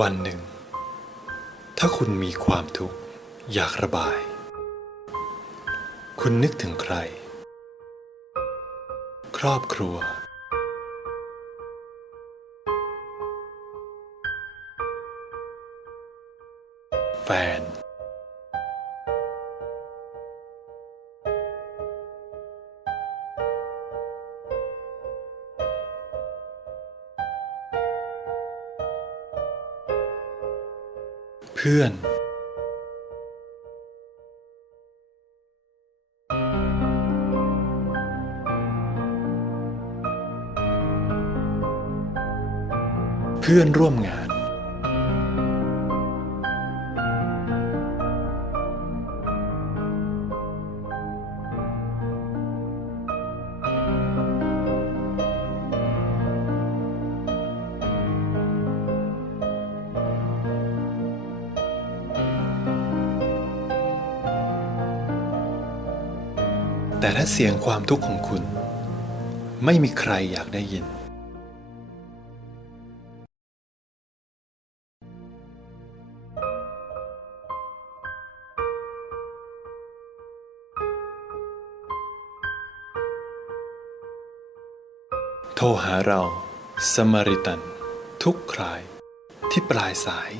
วันหนึ่ง ถ้าคุณมีความทุกข์อยากระบาย คุณนึกถึงใคร ครอบครัว แฟน เพื่อน เพื่อนร่วมงาน แต่ถ้าเสียงความทุกข์ของคุณ ไม่มีใครอยากได้ยิน โทรหาเราสมาริตัน ทุกคราย ที่ปลายสาย